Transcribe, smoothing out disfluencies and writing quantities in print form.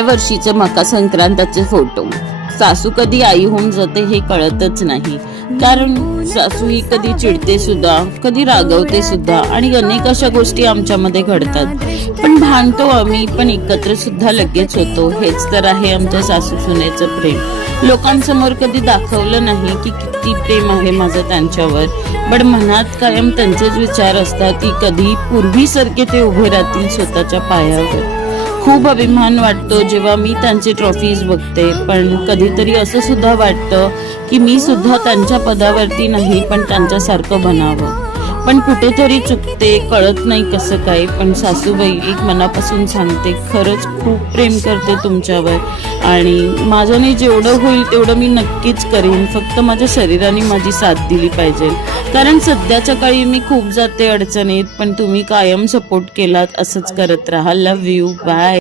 वर्षीचे मकर संक्रांतीचे फोटो। सासू कधी आई होऊन जाते हे कळतच नाही, कारण सासू ही कधी चिडते सुद्धा, कधी रागवते सुद्धा आणि अनेक अशा गोष्टी आमच्यामध्ये घडतात। पण भांडतो आम्ही, पण एकत्र सुद्धा लगेच होतो। हेच तर आहे आमच्या सासू सुनेचं प्रेम। लोकांसमोर कधी दाखवलं नाही की किती प्रेम आहे माझं त्यांच्यावर, पण मनात कायम त्यांचेच विचार असतात की कधी पूर्वीसारखे ते उभे राहतील स्वतःच्या पायावर। खूप अभिमान वाटतो जेव्हा मी त्यांची ट्रॉफीज बघते, पण कधीतरी असं सुद्धा वाटतं की मी सुद्धा त्यांच्या पदावरती नाही, पण त्यांच्यासारखं बनावं। पण कुठेतरी चुकते, कळत नाही कसं काय। पण सासूबाई, एक मनापासून सांगते, खरंच खूप प्रेम करते तुमच्यावर आणि माझ्याने जेवढं होईल तेवढं मी नक्कीच करीन। फक्त माझ्या शरीराने माझी साथ दिली पाहिजे, कारण सध्याच्या काळी मी खूप जाते अडचणीत, पण तुम्ही कायम सपोर्ट केलात। असंच करत राहा। Love you, bye.